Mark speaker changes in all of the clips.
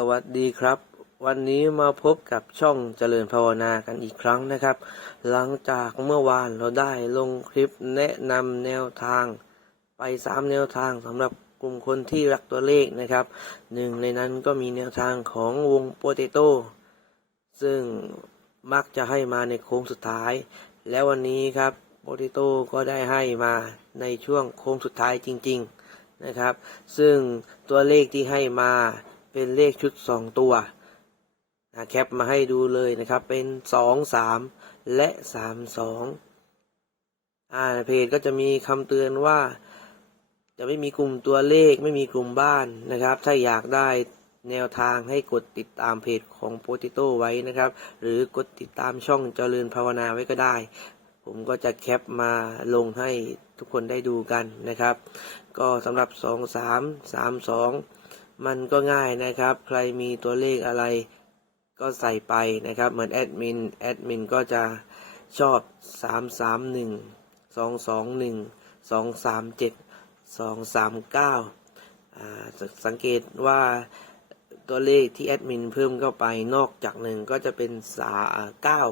Speaker 1: สวัสดีครับ วันนี้มาพบกับช่องเจริญภาวนากันอีกครั้งนะครับ หลังจากเมื่อวานเราได้ลงคลิปแนะนำแนวทาง ไปสามแนวทางสำหรับกลุ่มคนที่รักตัวเลขนะครับหนึ่งในนั้นก็มีแนวทางของวงโปเตโต้ซึ่งมักจะให้มาในโค้งสุดท้าย แล้ววันนี้ครับโปเตโต้ก็ได้ให้มาในช่วงโค้งสุดท้ายจริง ๆนะครับ ซึ่งตัวเลขที่ให้มา เป็นเลขชุดสองตัวอะแคปมาให้ดูเลยนะครับ เป็นสองสามและสามสองอ่าเพจก็จะมีคำเตือนว่า จะไม่มีกลุ่มตัวเลขไม่มีกลุ่มบ้านนะครับ ถ้าอยากได้แนวทางให้กดติดตามเพจของโปติโต้ไว้นะครับ หรือกดติดตามช่องเจริญภาวนาไว้ก็ได้ ผมก็จะแคปมาลงให้ทุกคนได้ดูกันนะครับ ก็สำหรับ 2 3 3 2 มันก็ง่ายนะครับ ใครมีตัวเลขอะไรก็ใส่ไปนะครับ เหมือนแอดมิน แอดมินก็จะชอบ 3 3 1 2 2 1 2 3 7 2 3 9อ่าสังเกตว่าตัวเลขที่แอดมินเพิ่มเข้าไปนอกจากหนึ่งก็จะเป็นสาเก้า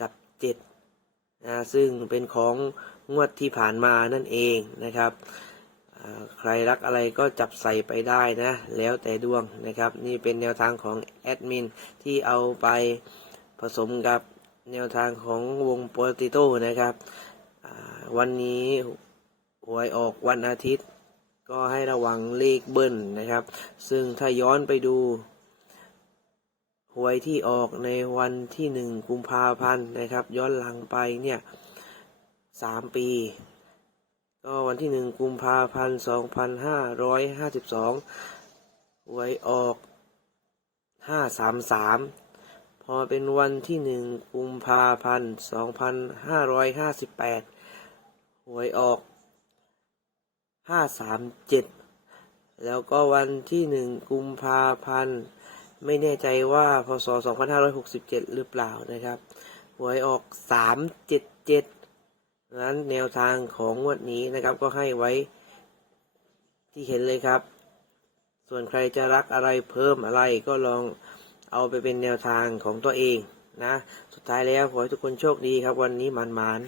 Speaker 1: กับเจ็ดนะซึ่งเป็นของงวดที่ผ่านมานั่นเองนะครับ ใครรักอะไรก็จับใส่ไปได้นะ แล้วแต่ดวงนะครับ นี่เป็นแนวทางของแอดมินที่เอาไปผสมกับแนวทางของวงโปรติโต้นะครับ วันนี้หวยออกวันอาทิตย์ ก็ให้ระวังเลขเบิ้ลนะครับ ซึ่งถ้าย้อนไปดูหวยที่ออกในวันที่หนึ่งกุมภาพันธ์นะครับ ย้อนหลังไปเนี่ยสามปี ก็วันที่หนึ่งกุมภาพันธ์สองพันห้าร้อยห้าสิบสองหวยออกห้าสามสามพอเป็นวันที่หนึ่งกุมภาพันธ์สองพันห้าร้อยห้าสิบแปดหวยออกห้าสามเจ็ดแล้วก็วันที่หนึ่งกุมภาพันธ์ไม่แน่ใจว่าพศสองพันห้าร้อยหกสิบเจ็ดหรือเปล่านะครับหวยออกสามเจ็ดเจ็ด นั้นแนวทางของงวดนี้นะครับก็ให้ไว้ที่เห็นเลยครับ ส่วนใครจะรักอะไรเพิ่มอะไรก็ลองเอาไปเป็นแนวทางของตัวเองนะ สุดท้ายแล้วขอให้ทุกคนโชคดีครับวันนี้หมาน